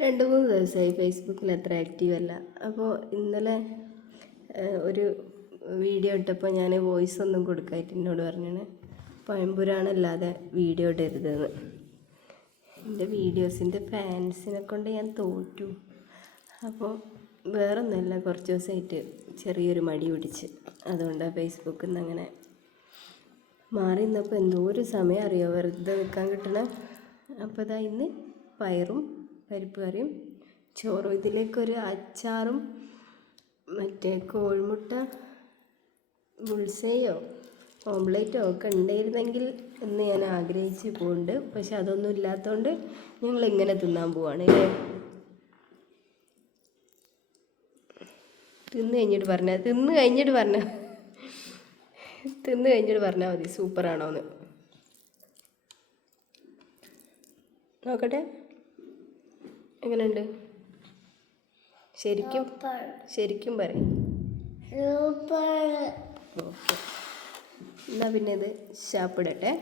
2-3 ദിവസമായി ഫേസ്ബുക്കിൽ അത്ര ആക്റ്റീവ് അല്ല. അപ്പോൾ ഇന്നലെ ഒരു വീഡിയോ ഇട്ടപ്പോൾ ഞാൻ വോയിസ് ഒന്നും കൊടുക്കായിട്ട് എന്നോട് പറഞ്ഞാണ് പഴംപുരാണല്ലാതെ വീഡിയോ ഇടരുതെന്ന്. എൻ്റെ വീഡിയോസിൻ്റെ ഫാൻസിനെ കൊണ്ട് ഞാൻ തോറ്റു. അപ്പോൾ വേറൊന്നുമല്ല, കുറച്ച് ദിവസമായിട്ട് ചെറിയൊരു മടി പിടിച്ച്, അതുകൊണ്ടാണ് ഫേസ്ബുക്കിൽ നിന്ന് അങ്ങനെ മാറി നിന്നപ്പോൾ എന്തോ ഒരു സമയം അറിയോ വെറുതെ നിൽക്കാൻ കിട്ടണം. അപ്പോൾ ഇതാ ഇന്ന് പയറും പരിപ്പ് കറിയും ചോറും, ഇതിലേക്കൊരു അച്ചാറും മറ്റേ കോഴിമുട്ട ബുൾസയോ ഓംലേറ്റോ ഒക്കെ ഉണ്ടായിരുന്നെങ്കിൽ എന്ന് ഞാൻ ആഗ്രഹിച്ച് പോകുന്നുണ്ട്. പക്ഷെ അതൊന്നും ഇല്ലാത്തതുകൊണ്ട് ഞങ്ങൾ ഇങ്ങനെ തിന്നാൻ പോവാണ് അല്ലേ. തിന്ന് കഴിഞ്ഞിട്ട് പറഞ്ഞാൽ മതി സൂപ്പറാണോന്ന്. നോക്കട്ടെ എങ്ങനെയുണ്ട്. ശരിക്കും പറയും. ഓക്കെ, എന്നാൽ പിന്നെ ഇത് ഷാപ്പിടട്ടെ.